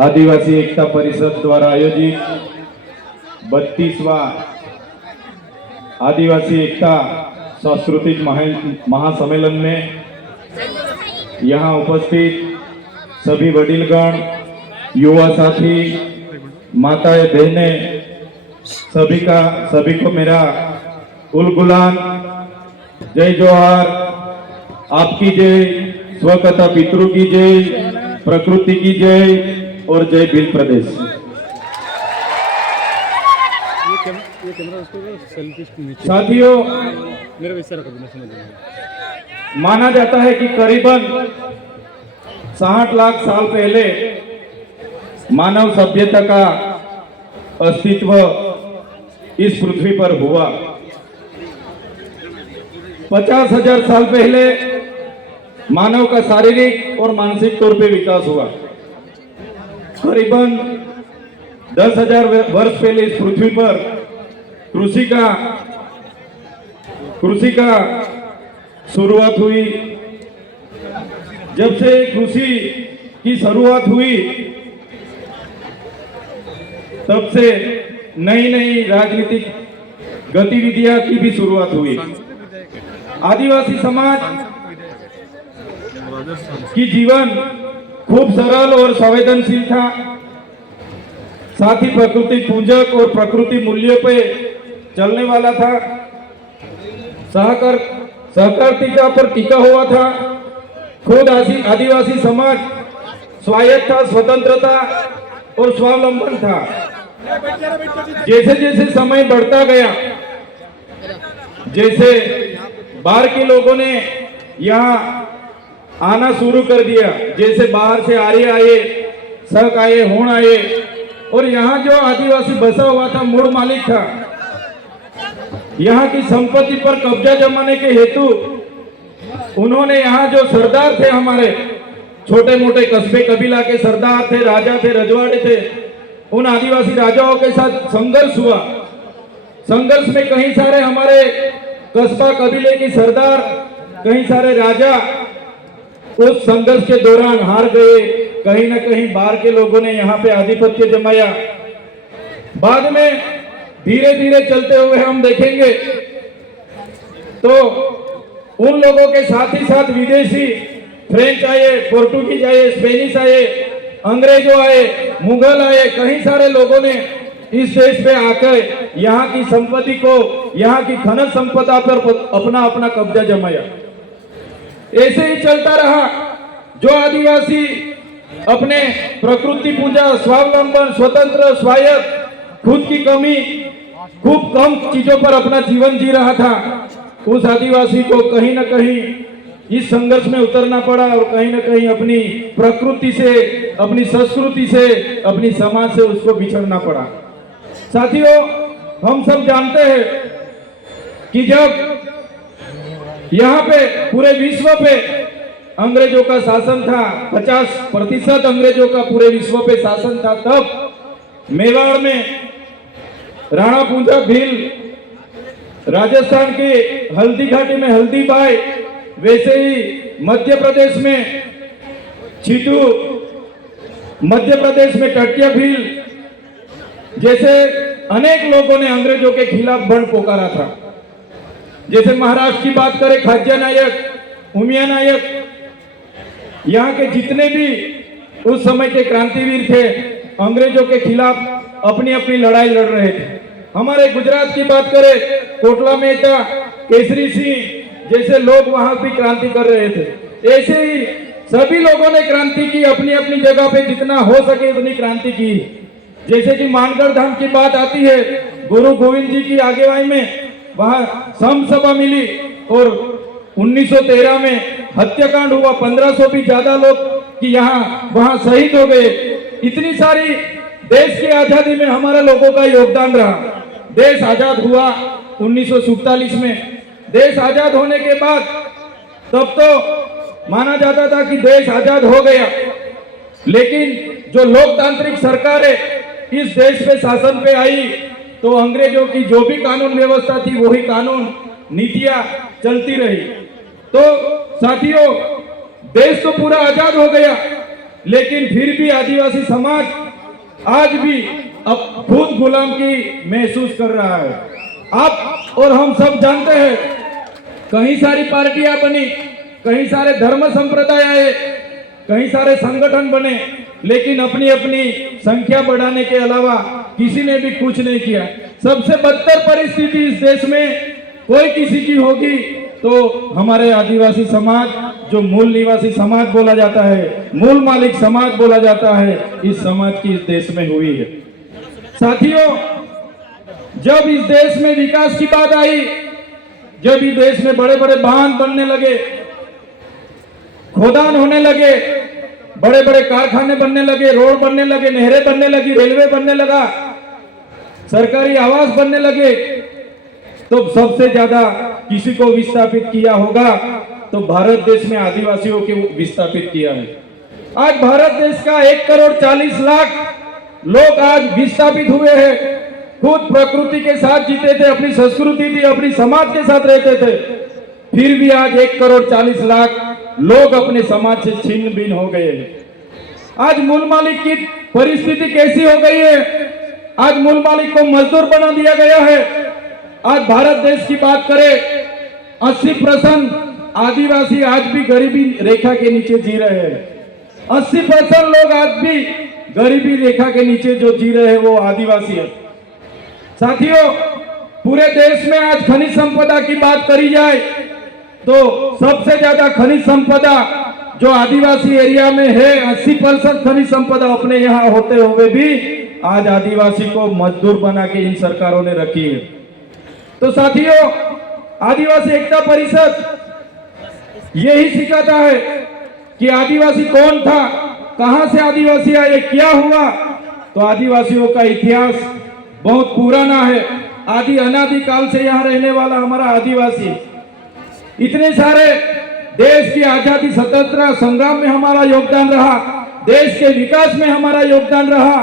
आदिवासी एकता परिषद द्वारा आयोजित 32वां आदिवासी एकता सांस्कृतिक महासम्मेलन में यहाँ उपस्थित सभी वडीलगण, युवा साथी, माताएं, बहनें, सभी को मेरा उल गुलाम, जय जोहार। आपकी जय, स्वकथा पितृ की जय, प्रकृति की जय और जय भील प्रदेश। साथियों, माना जाता है कि करीबन 60 लाख साल पहले मानव सभ्यता का अस्तित्व इस पृथ्वी पर हुआ। 50,000 साल पहले मानव का शारीरिक और मानसिक तौर पे विकास हुआ। करीबन 10,000 वर्ष पहले इस पृथ्वी पर कृषि का शुरुआत हुई। जब से कृषि की शुरुआत हुई तब से नई नई राजनीतिक गतिविधियां की भी शुरुआत हुई। आदिवासी समाज की जीवन खूब सरल और संवेदनशील था। साथ ही प्रकृति पूजक और प्रकृति मूल्यों पे चलने वाला था। सहकारिता पर टिका हुआ था। खुद आदिवासी समाज स्वायत्त था, स्वतंत्रता और स्वावलंबन था। जैसे जैसे समय बढ़ता गया, जैसे बाहर के लोगों ने यहाँ आना शुरू कर दिया, जैसे बाहर से आर्य आए, शक आए, होण आए, और यहाँ जो आदिवासी बसा हुआ था, मूल मालिक था, यहाँ की संपत्ति पर कब्जा जमाने के हेतु उन्होंने यहाँ जो सरदार थे, हमारे छोटे मोटे कस्बे कबीला के सरदार थे, राजा थे, रजवाड़े थे, उन आदिवासी राजाओं के साथ संघर्ष हुआ। संघर्ष में कई सारे हमारे कस्बा कबीले के सरदार, कई सारे राजा उस संघर्ष के दौरान हार गए। कहीं ना कहीं बाहर के लोगों ने यहाँ पे आधिपत्य जमाया। बाद में धीरे धीरे चलते हुए हम देखेंगे तो उन लोगों के साथ ही साथ विदेशी, फ्रेंच आए, पोर्टुगीज आए, स्पेनिश आए, अंग्रेजों आए, मुगल आए, कई सारे लोगों ने इस देश पे आकर यहाँ की संपत्ति को, यहाँ की खनिज संपदा पर अपना अपना कब्जा जमाया। ऐसे ही चलता रहा। जो आदिवासी अपने प्रकृति पूजा, स्वावलंबन, स्वतंत्र, स्वायत्त, खुद की कमी, खूब कम चीजों पर अपना जीवन जी रहा था, उस आदिवासी को कहीं ना कहीं इस संघर्ष में उतरना पड़ा और कहीं ना कहीं अपनी प्रकृति से, अपनी संस्कृति से, अपनी समाज से उसको बिछड़ना पड़ा। साथियों, हम सब जानते हैं कि जब यहाँ पे पूरे विश्व पे अंग्रेजों का शासन था, 50% अंग्रेजों का पूरे विश्व पे शासन था, तब मेवाड़ में राणा पूंजा भील, राजस्थान के हल्दी घाटी में हल्दी बाई, वैसे ही मध्य प्रदेश में छिटू, मध्य प्रदेश में टटिया भील, जैसे अनेक लोगों ने अंग्रेजों के खिलाफ बड़ पोकारा था। जैसे महाराष्ट्र की बात करें, खाज्या नायक, उमिया नायक, यहाँ के जितने भी उस समय के क्रांतिवीर थे, अंग्रेजों के खिलाफ अपनी अपनी लड़ाई लड़ रहे थे। हमारे गुजरात की बात करें, कोटला मेहता, केसरी सिंह जैसे लोग वहां भी क्रांति कर रहे थे। ऐसे ही सभी लोगों ने क्रांति की, अपनी अपनी जगह पे जितना हो सके उतनी क्रांति की। जैसे कि मानगढ़ धाम की बात आती है, गुरु गोविंद जी की आगेवाई में वहां सम सभा मिली और 1913 में हत्याकांड हुआ। 1500 भी ज्यादा लोग कि यहाँ वहां शहीद हो गए। इतनी सारी देश की आजादी में हमारा लोगों का योगदान रहा। देश आजाद हुआ 1947 में। देश आजाद होने के बाद तब तो माना जाता था कि देश आजाद हो गया, लेकिन जो लोकतांत्रिक सरकारें इस देश पे शासन पे आई तो अंग्रेजों की जो भी कानून व्यवस्था थी वही कानून नीतियां चलती रही। तो साथियों, देश तो पूरा आजाद हो गया, लेकिन फिर भी आदिवासी समाज आज भी अब खुद गुलाम की महसूस कर रहा है। आप और हम सब जानते हैं, कई सारी पार्टियां बनी, कई सारे धर्म संप्रदाय आए, कई सारे संगठन बने, लेकिन अपनी अपनी संख्या बढ़ाने के अलावा किसी ने भी कुछ नहीं किया। सबसे बदतर परिस्थिति इस देश में कोई किसी की होगी तो हमारे आदिवासी समाज, जो मूल निवासी समाज बोला जाता है, मूल मालिक समाज बोला जाता है, इस समाज की इस देश में हुई है। साथियों, जब इस देश में विकास की बात आई, जब इस देश में बड़े बड़े बांध बनने लगे, खोदान होने लगे, बड़े बड़े कारखाने बनने लगे, रोड बनने लगे, नहरें बनने लगी, रेलवे बनने लगा, सरकारी आवास बनने लगे, तो सबसे ज्यादा किसी को विस्थापित किया होगा तो भारत देश में आदिवासियों को विस्थापित किया है। आज भारत देश का 1,40,00,000 लोग आज विस्थापित हुए हैं। खुद प्रकृति के साथ जीते थे, अपनी संस्कृति थी, अपनी समाज के साथ रहते थे, फिर भी आज 1,40,00,000 लोग अपने समाज से छिन्न भिन्न हो गए हैं। आज मूल मालिक की परिस्थिति कैसी हो गई है? आज मूल मालिक को मजदूर बना दिया गया है। आज भारत देश की बात करें, 80% आदिवासी आज भी गरीबी रेखा के नीचे जी रहे हैं। 80% लोग आज भी गरीबी रेखा के नीचे जो जी रहे हैं वो आदिवासी है। साथियों, पूरे देश में आज खनिज संपदा की बात करी जाए तो सबसे ज्यादा खनिज संपदा जो आदिवासी एरिया में है, 80% खनिज संपदा अपने यहाँ होते हुए भी आज आदिवासी को मजदूर बना के इन सरकारों ने रखी है। तो साथियों, आदिवासी एकता परिषद यही सिखाता है कि आदिवासी कौन था, कहां से आदिवासी आए, क्या हुआ। तो आदिवासियों का इतिहास बहुत पुराना है। आदि अनादि काल से यहाँ रहने वाला हमारा आदिवासी, इतने सारे देश की आजादी स्वतंत्रता संग्राम में हमारा योगदान रहा, देश के विकास में हमारा योगदान रहा।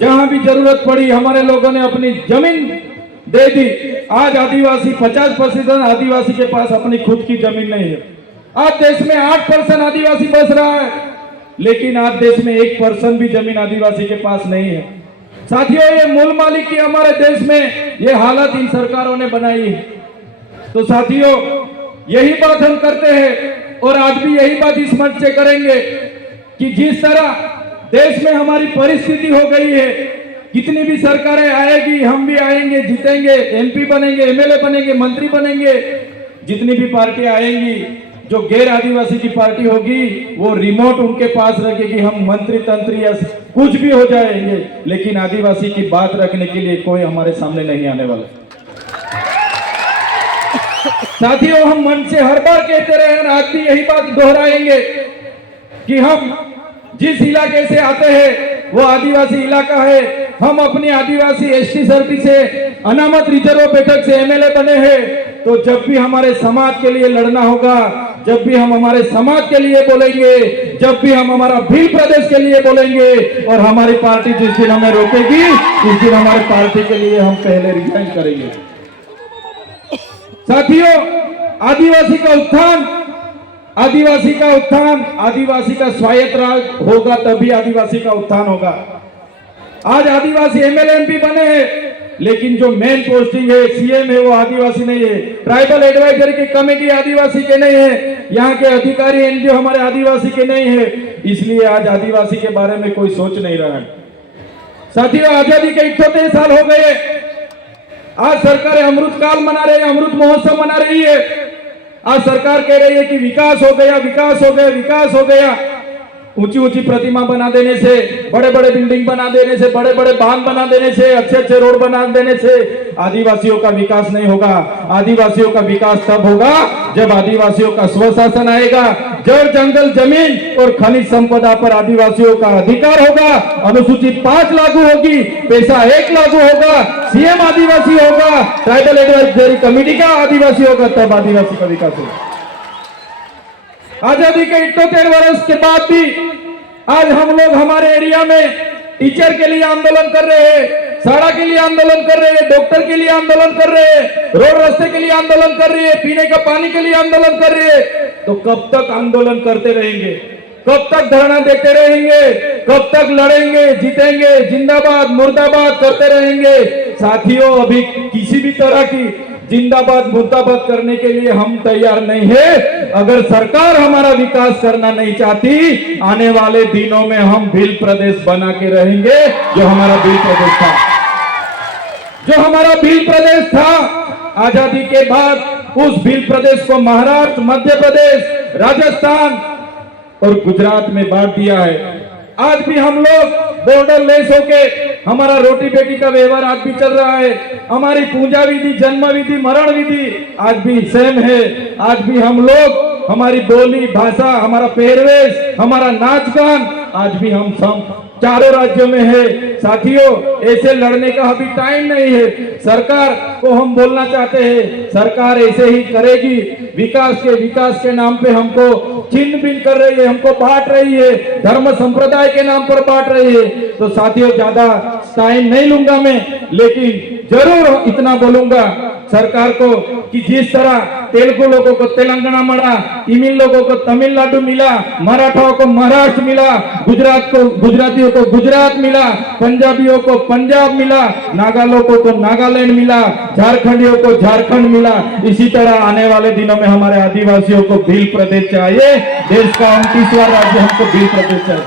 जहां भी जरूरत पड़ी हमारे लोगों ने अपनी जमीन दे दी। आज आदिवासी 50% आदिवासी के पास अपनी खुद की जमीन नहीं है। आज देश में 8% आदिवासी बस रहा है, लेकिन आज देश में 1% भी जमीन आदिवासी के पास नहीं है। साथियों, ये मूल मालिक की हमारे देश में ये हालत इन सरकारों ने बनाई है। तो साथियों, यही बात हम करते हैं और आज भी यही बात इस मंच से करेंगे कि जिस तरह देश में हमारी परिस्थिति हो गई है, कितनी भी सरकारें आएगी, हम भी आएंगे, जीतेंगे, एमपी बनेंगे, एमएलए बनेंगे, मंत्री बनेंगे, जितनी भी पार्टियां आएंगी, जो गैर आदिवासी की पार्टी होगी वो रिमोट उनके पास रखेगी, हम मंत्री तंत्री या कुछ भी हो जाएंगे, लेकिन आदिवासी की बात रखने के लिए कोई हमारे सामने नहीं आने वाला। साथियों, हम मन से हर बार कहते रहे हैं, आज भी यही बात दोहराएंगे कि हम जिस इलाके से आते हैं वो आदिवासी इलाका है। हम अपनी आदिवासी एसटी सर्किट से अनामत रिजर्व बैठक से एमएलए बने हैं। तो जब भी हमारे समाज के लिए लड़ना होगा, जब भी हम हमारे समाज के लिए बोलेंगे, जब भी हम हमारा भील प्रदेश के लिए बोलेंगे और हमारी पार्टी जिस दिन हमें रोकेगी उस दिन हमारे पार्टी के लिए हम पहले रिजाइन करेंगे। साथियों, आदिवासी का उत्थान, आदिवासी का उत्थान, आदिवासी का स्वायत्त राज होगा तभी आदिवासी का उत्थान होगा। आज आदिवासी एमएलए एमपी बने हैं, लेकिन जो मेन पोस्टिंग है, सीएम है, वो आदिवासी नहीं है। ट्राइबल एडवाइजरी की कमेटी आदिवासी के नहीं है, यहाँ के अधिकारी एनजीओ हमारे आदिवासी के नहीं है, इसलिए आज आदिवासी के बारे में कोई सोच नहीं रहा है। साथियों, आजादी के 78 साल हो गए। आज सरकार अमृत काल मना रही है, अमृत महोत्सव मना रही है। आज सरकार कह रही है कि विकास हो गया, विकास हो गया, विकास हो गया। ऊंची ऊंची प्रतिमा बना देने से, बड़े बड़े बिल्डिंग बना देने से, बड़े बड़े बांध बना देने से, अच्छे अच्छे रोड बना देने से आदिवासियों का विकास नहीं होगा। आदिवासियों का विकास तब होगा जब आदिवासियों का स्वशासन आएगा, जड़ जंगल जमीन और खनिज संपदा पर आदिवासियों का अधिकार होगा, अनुसूचित 5 लागू होगी, पैसा 1 लागू होगा, सीएम आदिवासी होगा, ट्राइबल एडवाइजरी कमेटी का आदिवासी होगा, तब आदिवासी का विकास होगा। आजादी के 78 वर्ष के बाद भी आज हम लोग हमारे एरिया में टीचर के लिए आंदोलन कर रहे हैं, सड़क के लिए आंदोलन कर रहे हैं, डॉक्टर के लिए आंदोलन कर रहे हैं, रोड रास्ते के लिए आंदोलन कर रहे हैं, पीने का पानी के लिए आंदोलन कर रहे हैं। तो कब तक आंदोलन करते रहेंगे? कब तक धरना देते रहेंगे, कब तक लड़ेंगे, जीतेंगे, जिंदाबाद मुर्दाबाद करते रहेंगे। साथियों, अभी किसी भी तरह की जिंदाबाद मुर्दाबाद करने के लिए हम तैयार नहीं है। अगर सरकार हमारा विकास करना नहीं चाहती, आने वाले दिनों में हम भील प्रदेश बना के रहेंगे। जो हमारा भील प्रदेश था, जो हमारा भील प्रदेश था, आजादी के बाद उस भील प्रदेश को महाराष्ट्र, मध्य प्रदेश, राजस्थान और गुजरात में बांट दिया है। आज भी हम लोग बॉर्डर लेस होके हमारा रोटी बेटी का व्यवहार आज भी चल रहा है। हमारी पूजा विधि, जन्म विधि, मरण विधि आज भी सेम है। आज भी हम लोग, हमारी बोली भाषा, हमारा पहरवेश, हमारा नाच गान आज भी हम सब चारों राज्यों में है। साथियों, ऐसे लड़ने का अभी टाइम नहीं है। सरकार को हम बोलना चाहते हैं, सरकार ऐसे ही करेगी। विकास के नाम पे हमको छिन्न भिन्न कर रही है, हमको बांट रही है, धर्म संप्रदाय के नाम पर बांट रही है। तो साथियों, ज्यादा टाइम नहीं लूंगा मैं, लेकिन जरूर इतना बोलूंगा सरकार को कि जिस तरह तेलुगु लोगों को तेलंगाना मिला, तमिल लोगों को तमिलनाडु मिला, मराठाओं को महाराष्ट्र मिला, गुजरातियों को गुजरात मिला, पंजाबियों को पंजाब मिला, नागा लोगों को नागालैंड मिला, झारखंडियों को झारखंड मिला, इसी तरह आने वाले दिनों में हमारे आदिवासियों को भील प्रदेश चाहिए। देश का 29वां राज्य हमको भील प्रदेश चाहिए।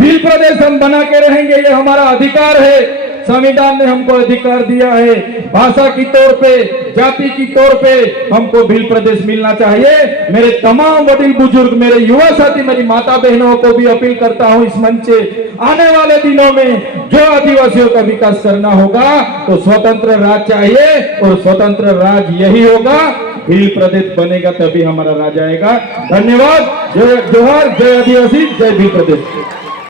भील प्रदेश हम बना के रहेंगे, ये हमारा अधिकार है। संविधान ने हमको अधिकार दिया है। भाषा की तौर पे, जाति की तौर पे हमको भील प्रदेश मिलना चाहिए। मेरे तमाम वडील बुजुर्ग, मेरे युवा साथी, मेरी माता बहनों को भी अपील करता हूं इस मंच से, आने वाले दिनों में जो आदिवासियों का विकास करना होगा तो स्वतंत्र राज चाहिए, और स्वतंत्र राज यही होगा, भील प्रदेश बनेगा तभी हमारा राज आएगा। धन्यवाद। जय जोहार, जय आदिवासी, जय भील प्रदेश।